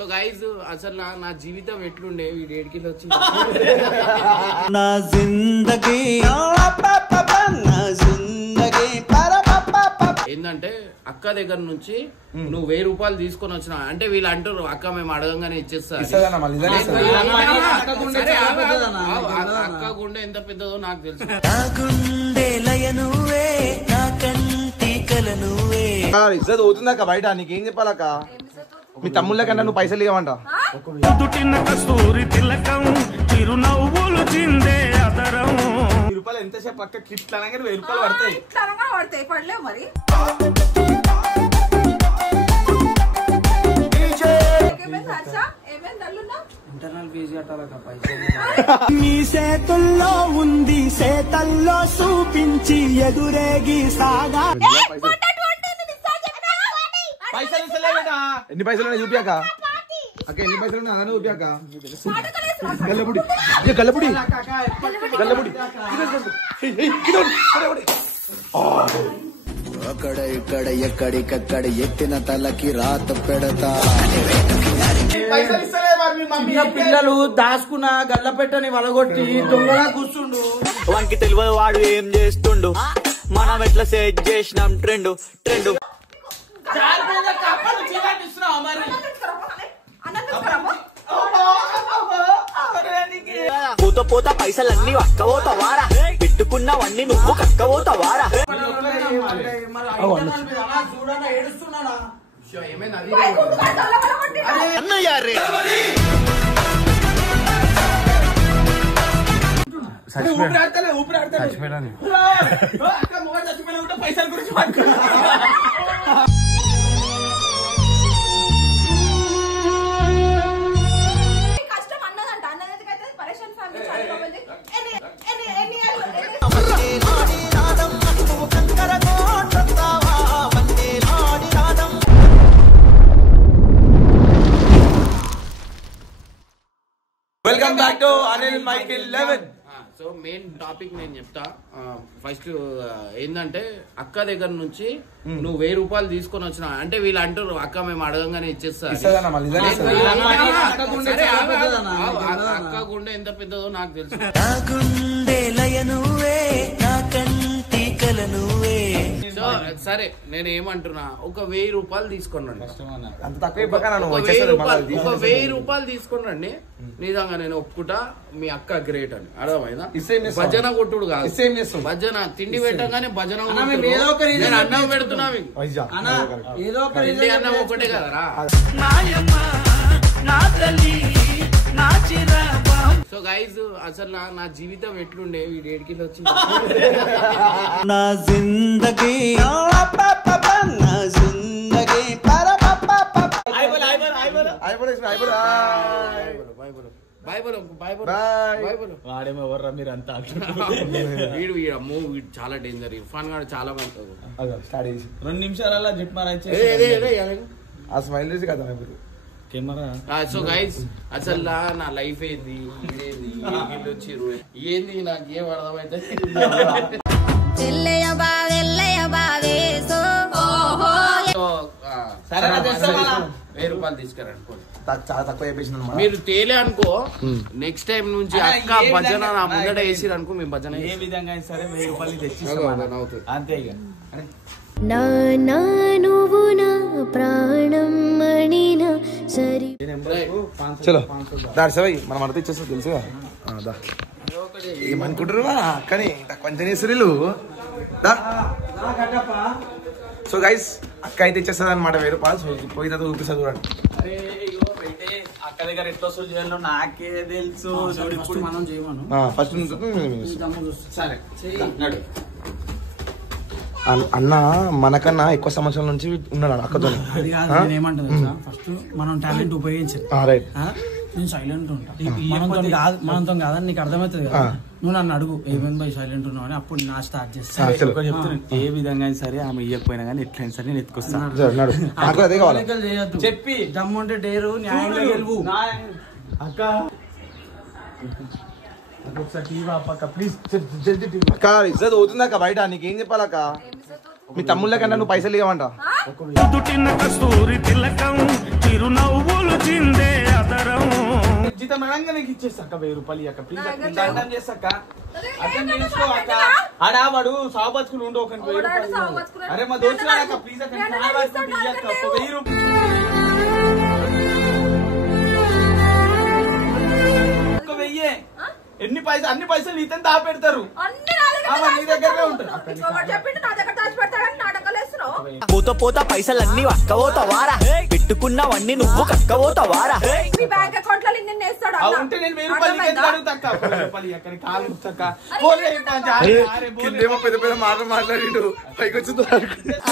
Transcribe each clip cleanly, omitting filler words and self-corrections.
So guys అసలు నా జీవితం ఎట్లుండే వీడికి వచ్చి నా జిందగీ ఏంటంటే అక్క దగ్గర నుంచి నువ్వు 1000 రూపాయలు తీసుకొని వచ్చినా అంటే వీళ్ళు అంటారు అక్క మేము అడగంగానే ఇచ్చేస్తారు. అక్క గుండె ఎంత పెద్దదో నాకు తెలుసు. ఇజ్జత్ అవుతుందాక బయట నీకేం చెప్పాలక్క? మీ తమ్ముళ్ళ కన్నా నువ్వు పైసలు ఇవ్వమంట. రూపాయలు ఎంతసేపు పక్క కిట్లు అనగానే 1000 రూపాయలు పడతాయి. పడలేవు మరి ఇంటర్నల్ ఫీజు కట్టాలక్క పైసలు. మీ చేతుల్లో ఉంది చేతల్లో చూపించి ఎదురేగి సాగా. పైసలు ఇస్తలేదా? ఎన్ని పైసలు చూపియాక అక్క? ఎన్ని పైసలు అదే చూపియాక? గల్లబుడి గల్లబుడి గల్లబుడి అక్కడ ఇక్కడ ఎక్కడికక్కడ ఎత్తిన తలకి రాత పెడతా. పిల్లలు దాచుకున్న గల్ల పెట్టని వలగొట్టి దొంగలా కూర్చుండు. వానికి తెలియదు వాడు ఏం చేస్తుండు. మనం ఎట్లా సెట్ చేసినాం ట్రెండ్ ట్రెండ్. పోత పోత పైసలన్నీ అక్కబోతావారా? పెట్టుకున్నవన్నీ నువ్వు కక్కబోతావారా? పైసల గురించి welcome back to Anil Michael 11. So main topic నేను చెప్తా. ఫస్ట్ ఏంటంటే అక్క దగ్గర నుంచి నువ్వు 1000 రూపాయలు తీసుకొని వచ్చినా అంటే వీళ్ళు అంటారు అక్క మేము అడగంగానే ఇచ్చేస్తారు. అక్క గుండె ఎంత పెద్దదో నాకు తెలుసు. సో సరే నేను ఏమంటున్నా, ఒక 1000 రూపాయలు తీసుకొని రండి. ఒక 1000 రూపాయలు తీసుకొని రండి. నిజంగా నేను ఒప్పుకుంటా మీ అక్క గ్రేట్ అని. అర్థమైందా? భజన కొట్టుడు కాదు, భజన తిండి పెట్టగానే భజన. నేను అన్నం పెడుతున్నా మీకు, అన్నం ఒకటే కదరా. సో గైజ్ అసలు నా జీవితం ఎట్లుండే వీడికి వచ్చి నా జిందగీ వీడు చాలా డేంజర్. ఇర్ఫాన్ గారు చాలా మంది 2 నిమిషాలలో జిట్మారా స్మైల్ చేసి కదా కెమెరా. సో గైస్ అసలు నా లైఫ్ ఏంది, వచ్చిర్రు ఏంది నాకేం అర్థమైతే. సరే 1000 రూపాయలు తీసుకురండి. చాలా తక్కువ చెప్పేసిన మీరు తేలే అనుకో, నెక్స్ట్ టైం నుంచి అక్క భజన నా ముందట వేసిరు అనుకో, మీ భజన ఏ విధంగా సరే 1000 రూపాయలు తెచ్చి అంతే. ఇక చలో దాడి మనం అర్థం ఇచ్చేస్తా తెలుసుగా. ఏమనుకుంటారు కానీ కొంచెం స్త్రీలు. సో గైస్ అక్క అయితే ఇచ్చేస్తుంది అనమాట 1000 రూపాయలు. పోయిన తర్వాత చూపిస్తుంది చూడండి. అక్క దగ్గర ఎట్లా వస్తుంది చేయాలో నాకే తెలుసు. మనం చేయమను ఫస్ట్. సరే అన్న మనకన్నా ఎక్కువ సంవత్సరాల నుంచి ఉన్నాడు అక్కతో. ఏమంటుంది ఫస్ట్ మనం టాలెంట్ ఉపయోగించాలి. నేను సైలెంట్ ఉంటా, మనతో కాదని నీకు అర్థమవుతుంది కదా. నువ్వు నన్ను అడుగు ఏమైంది బై సైలెంట్ ఉన్నావు అని, అప్పుడు నా స్టార్ట్ చేస్తాను. ఏ విధంగా సరే ఆమె ఇయ్యకపోయినా కానీ ఎట్లయినా సరే నేను ఎత్తుకొస్తాను. చెప్పి దమ్ముంటే డేరు న్యాయంగా గెలువు. అక్క ఇజ్జత్ అవుతుందాక బయట నీకేం చెప్పాలక్క? మీ తమ్ముళ్ళ కన్నా నువ్వు పైసలు ఇవ్వమంట. చిరునవ్వులు చిందే అతరం జీతం అనగా నీకు ఇచ్చేస్తా అక్క 1000 రూపాయలు ఇయ్యక్క ప్లీజ్ అక్క దండం చేస్తాక అర్థం చేసుకో అక్క ఆడావాడు సావబతుకులు ఉండు ఒక 1000 రూపాయలు అరే మా దోస్తు అక్క ప్లీజ్ అక్క సావబతుకులు ఇయ్యక్క 1000 రూపాయలు ఎన్ని పైసలు అన్ని పైసలు నీతో దాపెడతారు నీ దగ్గరే ఉంటారు పోత పోత పైసలన్నీ అక్కవోతావారా పెట్టుకున్నవన్నీ నువ్వు కక్కవోతావారా ఉంటే నేను 1000 రూపాయలు అడుగుతా అక్క 1000 రూపాయలు అక్క కాలు పెద్ద పెద్ద మాటలు మాట్లాడిండు పైకి వచ్చి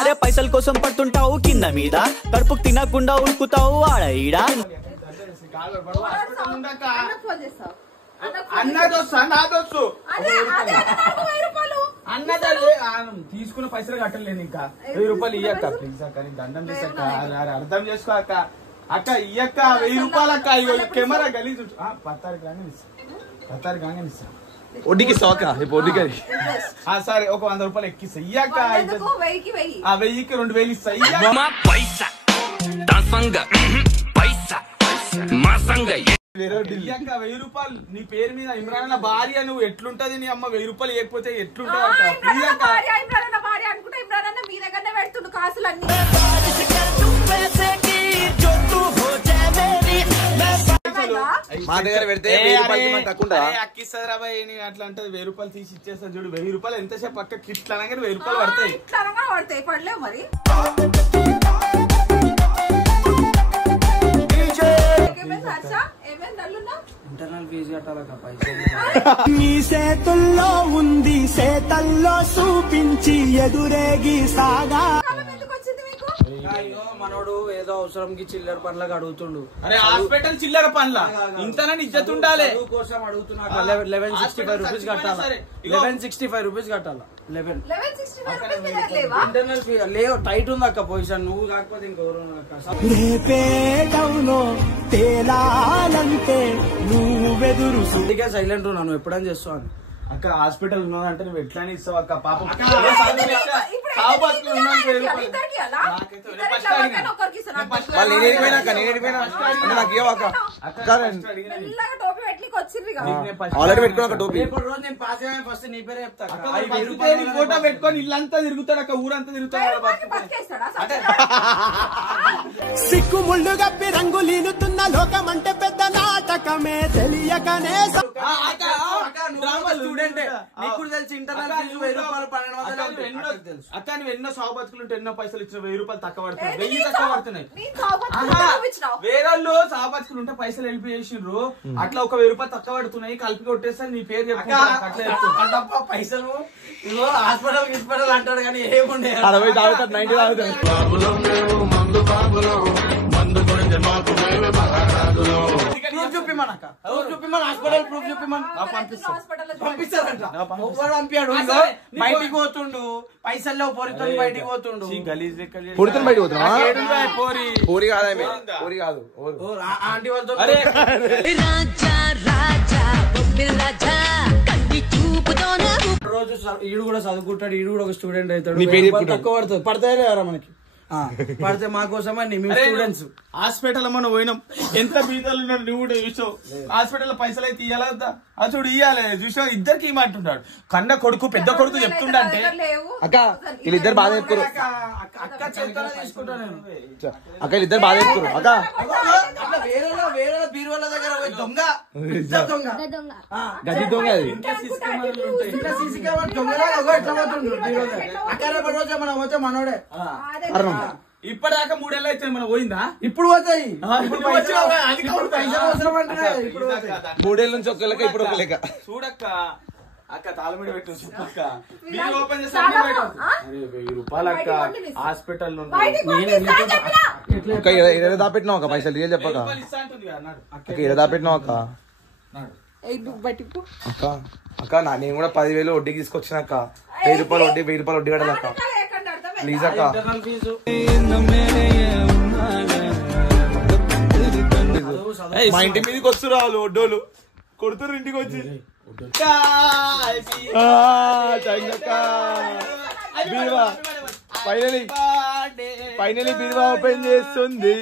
అరే పైసల కోసం పడుతుంటావు కింద మీద కడుపుకు తినకుండా ఉరుకుతావు ఆడ ఈడ తీసుకున్న పైసలు కట్టలేదు ఇంకా 1000 రూపాయలు ఇయ్యక్క ప్లీజ్ అక్క దండం చేసాక అర్థం చేసుకో అక్క అక్క ఇయ్యక్క 1000 రూపాయలు అక్క కెమెరా గలీజు 10 కాగానే ఇస్తా వడ్డీకి ఇస్తావక్క ఇప్పుడు వడ్డీకి సరే ఒక 100 రూపాయలు ఎక్కిస్తా ఇయ్యక్క 1000కి 2000 ఇస్తా పైసా ఇయ్యక్క 1000 రూపాయలు నీ పేరు మీద ఇమ్రాన్ భార్య నువ్వు ఎట్లుంటది నీ అమ్మ 1000 రూపాయలు ఇవ్వకపోతే ఎట్లుంటది మా దగ్గర పెడితే అక్కిస్తారా బాయ్ అట్లా అంటే 1000 రూపాయలు తీసి ఇచ్చేస్తా చూడు 1000 రూపాయలు ఎంతసేపు పక్క కిట్లు అనగానే 1000 రూపాయలు పడతాయి పడలేవు మరి ఇంటర్నల్ ఫీజు కట్టాలక్క పైసలు నీ చేతుల్లో ఉంది చేతల్లో చూపించి ఎదురేగి సాగా అయ్యో మనోడు ఏదో అవసరంకి చిల్లర పనులకు అడుగుతుండు అరే హాస్పిటల్ చిల్లర పనుల ఇంతనని ఇజ్జత్ ఉండాలి కోసం అడుగుతున్నా 1165 రూపీస్ కట్టాలా 1165 రూపీస్ కట్టాలా 11 ఇంటర్నల్ ఫీ లేవు టైట్ ఉంది అక్క పొజిషన్ నువ్వు కాకపోతే ఇంకెవరు తేలాలంటే నువ్వెదురు అందుకే సైలెంట్ ఉన్నా నువ్వు ఎప్పుడని చేస్తావు అని అక్క హాస్పిటల్ ఉన్నదంటే నువ్వు ఎట్లా ఇస్తావు అక్క పాపం ఆల్రెడీ పెట్టుకున్నా టోపీ ఫస్ట్ నీ పేరే చెప్తా ఫోటో పెట్టుకొని ఇల్లంతా తిరుగుతాడు అక్క ఊరంతా తిరుగుతాడు సిక్కు ముళ్ళు గప్పి రంగు లీనుతున్న లోకం అంటే పెద్ద నాటకమే తెలియకనే స్టూడెంట్ నీకు తెలిసి ఇంటర్నల్ ఫీజు 1000 రూపాయలు 1200 తెలుసు అక్క నువ్వు ఎన్నో సాగు బతుకులు ఎన్నో పైసలు ఇచ్చిన 1000 రూపాయలు తక్కువ పడుతున్నాయి 1000 తక్కువ పడుతున్నాయి వేరే వాళ్ళు సాగు బతుకులు ఉంటే పైసలు హెల్ప్ చేసిండ్రు అట్లా ఒక 1000 రూపాయలు తక్కువ పడుతున్నాయి కలిపి కొట్టేస్తారు నీ పేరు చెప్పి పైసలు ఇగో హాస్పిటల్ అంటాడు కానీ ఏముండే 60 తాగుతాడు 90 తాగుతాడు ప్రూఫ్ చూపిమనక్క ప్రూఫ్ చూపిమని హాస్పిటల్ ప్రూఫ్ చూపిమని పంపిస్తారంట పంపాడు బయటికి పోతుండు పైసల్లో పొరితో బయటికి పోతుండు పొడితో బయటకు పోతున్నా పోరి కాదు పోరి కాదు ఆంటీ వాళ్ళతో రోజు ఈడు కూడా చదువుకుంటాడు ఈడు కూడా ఒక స్టూడెంట్ అవుతాడు తక్కువ పడుతుంది పడతాయి లేరా మనకి పడితే మా కోసమే మేము స్టూడెంట్స్ హాస్పిటల్ మనం పోయినాం ఎంత బీదలు ఉన్నాడు నువ్వు కూడా చూసావు హాస్పిటల్ పైసలు అయితే ఇయ్యాలద్దా అది చూడు ఇయ్యాలి చూసావు ఇద్దరికి ఇమ్మంటున్నాడు కన్న కొడుకు పెద్ద కొడుకు చెప్తుండంటే అక్క వీళ్ళిద్దరు బాగా చెప్పుకోరు అక్క చేస్తానే తీసుకుంటా నేను అక్క వీళ్ళిద్దరు బాగా చెప్పుకోరు అక్క వేరే బీరువాళ్ళ దగ్గర దొంగ గది దొంగ అది సీసీ కెమెరా దొంగలా ఎట్లా పోతుండ్రు అక్కడ రోజు మనం పోతే మనోడే ఇప్పటిదాకా 3 ఏళ్ళు అయితే మనం పోయిందా ఇప్పుడు పోతాయి పైసలు అవసరం అంటే ఇప్పుడు 3 ఏళ్ళ నుంచి ఒక లెక్క ఇప్పుడు ఒక లెక్క చూడక్క అక్క తాళమిడి పెట్టు చూపక్క మీరు ఓపెన్ చేస్తే 1000 రూపాయలు అక్క హాస్పిటల్ అక్క 20 దాపెట్టినావు అక్క పైసలు రియల్ చెప్పక అక్క 20 దాపెట్టినావు అక్క అక్క అక్క నేను కూడా 10,000 వడ్డీకి తీసుకొచ్చినాక 1000 రూపాయలు వడ్డీ 1000 రూపాయలు వడ్డీ కట్టాలక్క ప్లీజ్ అక్క మా ఇంటి మీదకి వస్తున్నారు వాళ్ళు వడ్డోలు కొడుతురు ఇంటికి వచ్చి ఫైనలీ బీరువా ఓపెన్ చేస్తుంది.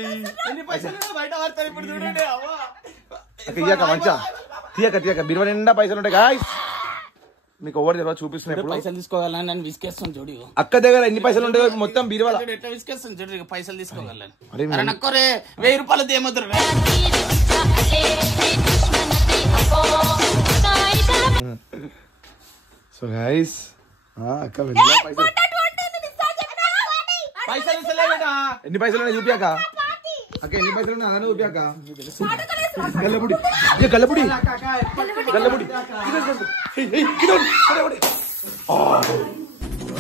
తీయక మంచా తీయక బీరువా నిండా పైసలు ఉంటాయి గాయ్స్. మీకు ఎవరు తెలియదు చూపిస్తున్నా. పైసలు తీసుకోగలను నేను విసికేస్తాను చూడు. అక్క దగ్గర ఎన్ని పైసలు ఉంటాయి మొత్తం బీరువా ఎట్లా విసికేస్తాను చూడు. పైసలు తీసుకోగలను. 1000 రూపాయలు దేమవుతారు. సో గైస్ అక్క పైసలు ఎన్ని పైసలు ఉన్నాయి చూపియాక. అక్క ఎన్ని పైసలు ఉన్నాయి అదే చూపియాక. గల్లబుడి గల్లబుడి గల్లబుడి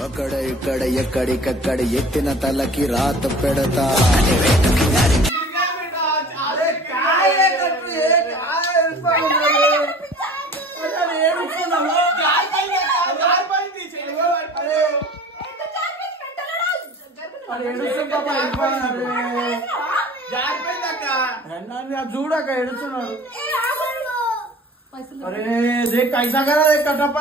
అక్కడ ఇక్కడ ఎక్కడికక్కడ ఎత్తిన తలకి రాత పెడతా. చూడక ఎడుతున్నాడు. అరే కైసా కదా కట్టప్ప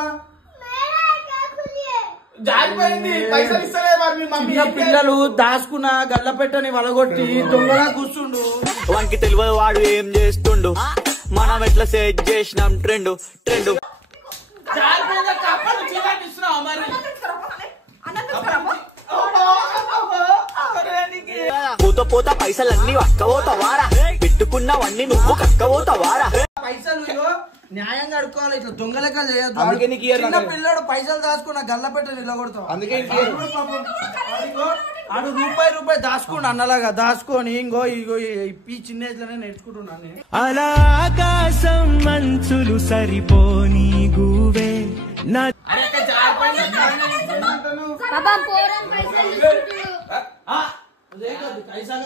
పిల్లలు దాచుకున్న గల్ల పెట్టని వలగొట్టి దొంగలా కూర్చుండు. వానికి తెలియదు వాడు ఏం చేస్తుండు. మనం ఎట్లా సెట్ చేసినాం ట్రెండ్. పోత పైసలన్నీ అక్కబోతావారా. పెట్టుకున్నవన్నీ నువ్వు కక్కబోతావారా. పైసలు న్యాయంగా అడుకోవాలి. ఇట్లా దొంగ లెక్క చేయొద్దు. పిల్లడు పైసలు దాచుకున్న గల్ల పెట్ట నిలబడతావు. ఆడు రూపాయి దాచుకోండి అన్నలాగా దాచుకొని ఇంకో ఈ చిన్న ఏజ్లోనే నేర్చుకుంటున్నాను. అలా ఆకాశం మంచులు సరిపోని గువే నా అదే పైసలు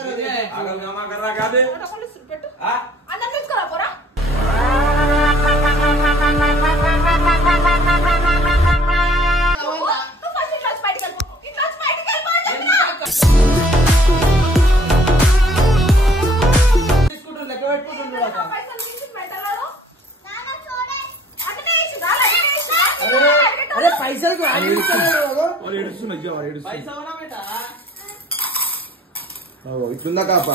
ఇట్లుందా కాప.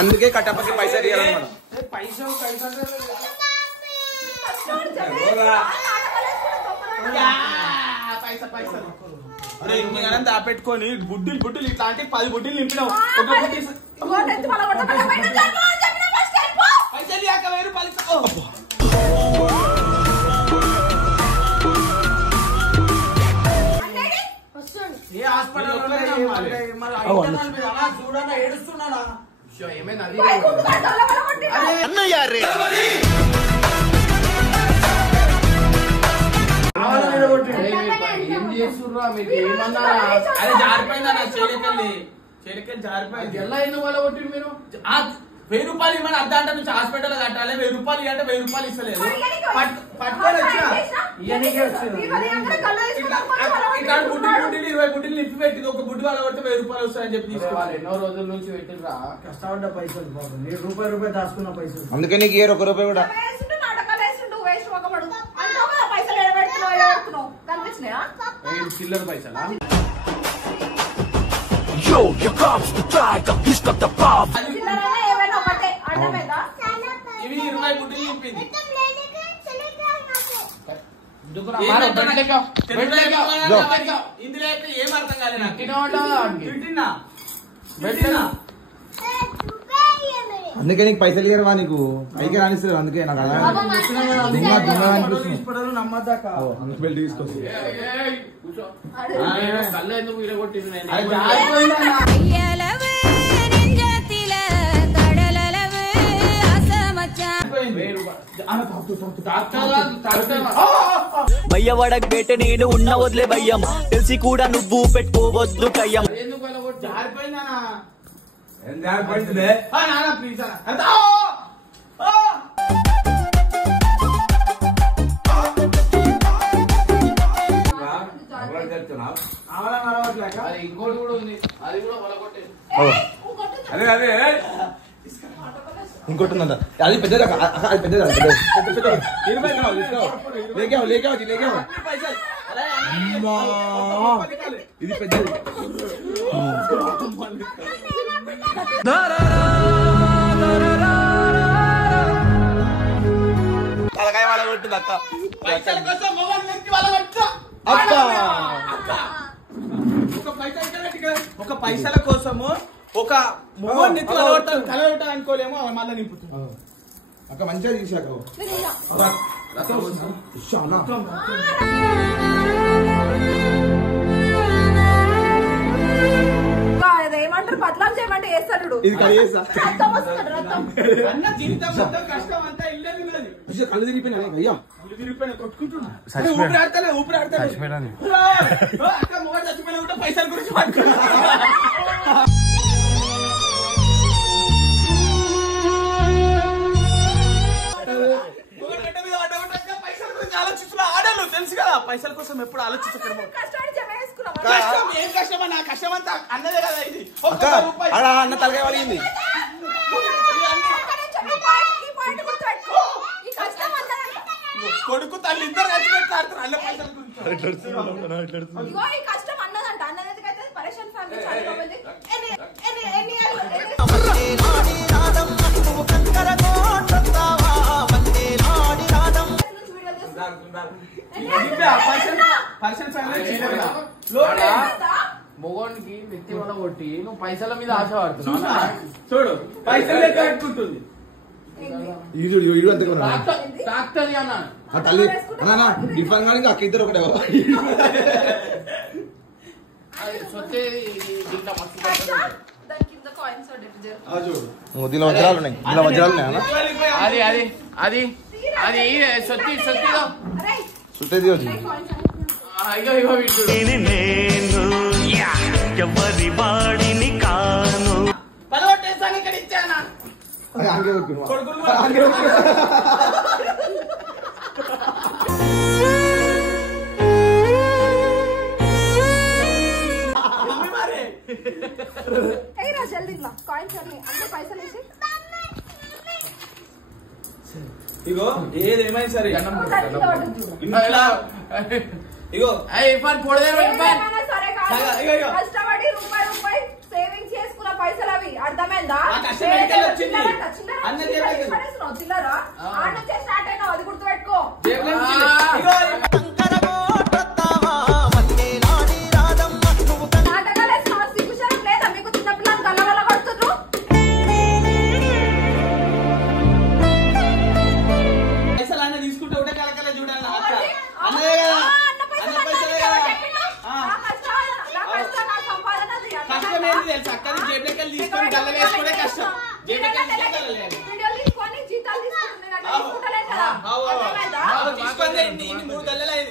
అందుకే కట్టప్పకి పైసలు ఇవ్వాలన్నమాట. దాపెట్టుకొని బుడ్డిలు ఇట్లాంటి 10 బుడ్డిలు నింపినావు. పైసలు 1000 రూపాయలు. ఏ హాస్పిటల్ చూడన్నా ఏడుస్తున్నాడా. ఏం చేస్తుర్రా మీకు ఏమన్నా? అరే జారిపోయిందన్న చేలికెళ్ళి జారిపోయింది. ఎలా అయిన వాళ్ళ కొట్టి మీరు 1000 రూపాయలు ఇవ్వని అద్ద అంటే నుంచి హాస్పిటల్ కట్టాలి. 1000 రూపాయలు అంటే 1000 రూపాయలు ఇస్తలేదు. పట్టుకొని వచ్చిన బుడ్డిలు 20 బుడ్డిలు నింపి పెట్టింది. ఒక బుడ్డి వాళ్ళ కొడితే 1000 రూపాయలు వస్తాయని చెప్పి తీసుకోవాలి. ఎన్నో రోజుల నుంచి పెట్టిరా కష్టపడ్డ పైసలు బాబు. నేను రూపాయి దాచుకున్న పైసలు. అందుకే నీకు ఇయర్ 1 రూపాయి కూడా. చిల్లర పైసలా? ఇవి 20 బుడ్డిలు నింపింది. ఇందులో ఏం అర్థం కాలేదు నాకు. అందుకే నీకు పైసలు ఇయ్యరవా. నీకు పైకి రానిస్తారు. అందుకే నాకు నమ్మద్దాక బెల్ట్ తీసుకొచ్చి కళ్ళ ఎందుకు విరగొట్టింది? భయ్యవాడకు బేట నేను ఉన్న వదిలే భయ్యం. తెలిసి కూడా నువ్వు పెట్టుకోవద్దు కయ్యం. ఇంకోటి కూడా ఉంది. అది కూడా వలగొట్టేది. ఇంకోటి ఉందంట. అది పెద్దది. అది పెద్దది. లేకే ఇది పెద్దది. తలకాయ వాళ్ళ కొట్టింది అక్క. ఒక పైసల కోసము ఒక మొగోడిని కలవటం అనుకోలేమో మళ్ళీ నింపుతుంది. అక్క మంచిగా తీసాక ఏమంటారు బదలాం చేయమంటే వేస్తాడు. ఇది కడిగేసా అన్న జీవితం మొత్తం కష్టం అంతా ఇల్లేదు కళ్ళు తిరిగిపోయినా అయ్యా కొట్టుకుంటున్నా ఊపిరి ఆడతలే అక్క మొగడు చచ్చిపోయినా కూడా పైసల గురించి పట్టుకున్నా. ఆడలు తెలుసు కదా పైసల కోసం ఎప్పుడు ఆలోచించకూడదు. కష్టం ఏం కష్టమా నా కష్టం అంతా అన్నదే కదా ఇది. అన్న తలకాయ పడింది. కొడుకు తల్లి ఇద్దరు కలిసి పెడతారు అన్న పైసల గురించి. మొగోనికి నెత్తి వల్ల కొట్టి నువ్వు పైసల మీద ఆశ పడుతున్నావు. చూడు పైసలు లెక్క పెట్టుకుంటుంది. తాకుతుంది అన్నా తల్లి అన్నా డిఫరెంట్ కానీ అక్క ఇద్దరు ఒకటే దీనిలో వజ్రాలు ఉన్నాయి. దీనిలో వజ్రాలు ఉన్నాయా? అది అది అది అది సొత్తి సొత్తిలో సుట్టేది వచ్చి ఇగో ఇగో నేను ఎవరి వాడిని కాను. పలవట్టేసాను ఇక్కడ ఇచ్చానా అంగే ఇగో ఏదేమైనా సరే ఇగో కష్టపడి రూపాయి సేవింగ్ చేసుకున్న పైసలు అవి అర్థమైందా? చిల్లరా ఆడ స్టార్ట్ అయినా అది గుర్తుపెట్టుకో. సిగ్గుశరం లేదా మీకు? చిన్నపిల్లలు గల్ల వల్ల కొడుతున్నారు. పైసలు అన్న తీసుకుంటే ఒకటే కలకల చూడాలి అన్నదే కదా. కష్టం ఏంటి తెలుసు అక్కడి జేబులకెళ్ళి తీసుకొని గల్ల వేసుకునే కష్టం.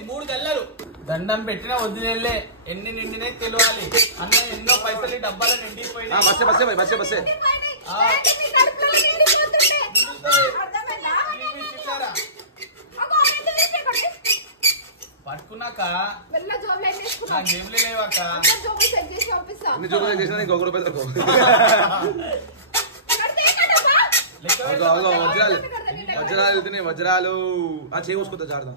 మూడు గల్లలు దండం పెట్టిన వదిలేలే. ఎన్ని నిండినే తెలియాలి అన్న. ఎన్నో పైసలు డబ్బాలు నిండిపోయినాయి. పట్టుకున్నాక నా జేబులే లేవాక వజ్రాలు చేసుకోవద్దా జాగ్రత్త.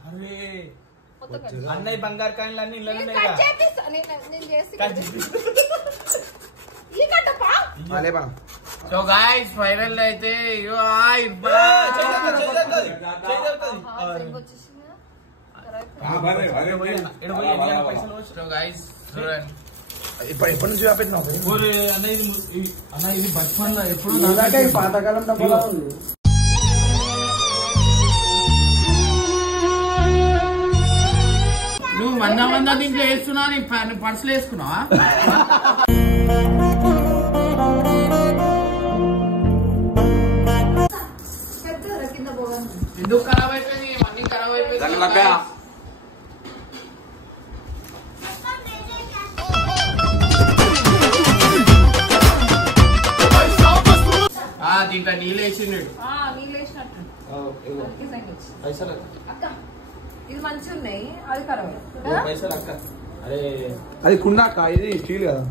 అన్నయ్య బంగారు కాయలు అన్ని ఇళ్ళ సో గాయ్స్ ఫైనల్ అయితే ఎప్పటి నుంచి చూపెట్టినా అన్న ఇది బచ్పన్ లో ఎప్పుడు పాతకాలం డబ్బా ఉంది. నువ్వు మంద దీంట్లో వేస్తున్నా పర్సులు వేసుకున్నావా? ఎందుకు ఖరాబ్ అయిపోయింది? అన్ని ఖరాబ్ అయిపోయింది. దీంట్లో నీళ్ళు వేసిండు. ఇది మంచిగా ఉన్నాయి. అది ఖరాబ్ పైసలు అక్క. అరే అది కుండ అక్క, ఇది స్టీల్ కదా.